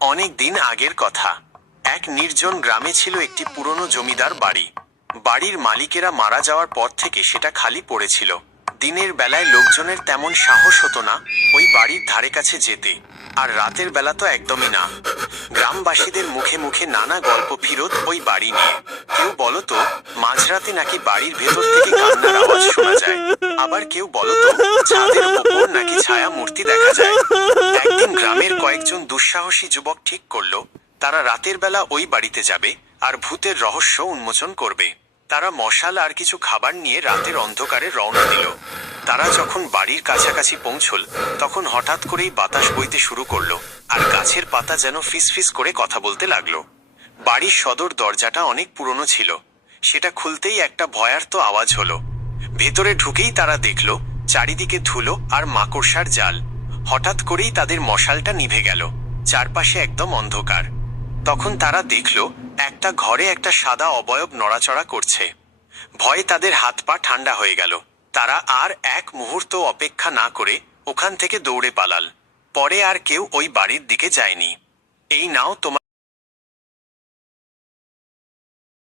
অনেক দিন আগের কথা। এক নির্জন গ্রামে ছিল একটি পুরনো জমিদার বাড়ি। বাড়ির মালিকেরা মারা যাওয়ার পর থেকে সেটা খালি পড়েছিল। দিনের বেলায় লোকজনের তেমন সাহস হতো না ওই বাড়ির ধারে কাছে যেতে, আর রাতের বেলা তো একদমই না। গ্রামবাসীদের মুখে মুখে নানা গল্প ফিরত ওই বাড়ি নিয়ে। কেউ বলতো মাঝরাতে নাকি বাড়ির ভেতর থেকে কান্নার আওয়াজ শোনা যায়, আবার কেউ বলতো ছাদের ওপর নাকি ছায়া মূর্তি দেখা যায়। একদিন গ্রামের কয়েকজন দুঃসাহসী যুবক ঠিক করলো তারা রাতের বেলা ওই বাড়িতে যাবে আর ভূতের রহস্য উন্মোচন করবে। তারা মশাল আর কিছু খাবার নিয়ে রাতের অন্ধকারে রওনা দিল। তারা যখন বাড়ির কাছাকাছি পৌঁছল তখন হঠাৎ করেই বাতাস বইতে শুরু করলো, আর গাছের পাতা যেন ফিসফিস করে কথা বলতে লাগলো। বাড়ির সদর দরজাটা অনেক পুরনো ছিল, সেটা খুলতেই একটা ভয়ার্ত আওয়াজ হলো। ভেতরে ঢুকেই তারা দেখল চারিদিকে ধুলো আর মাকড়সার জাল। হঠাৎ করেই তাদের মশালটা নিভে গেল, চারপাশে একদম অন্ধকার। তখন তারা দেখল একটা ঘরে একটা সাদা অবয়ব নড়াচড়া করছে। ভয়ে তাদের হাত পা ঠান্ডা হয়ে গেল। তারা আর এক মুহূর্ত অপেক্ষা না করে ওখান থেকে দৌড়ে পালাল। পরে আর কেউ ওই বাড়ির দিকে যায়নি। এই নাও তোমার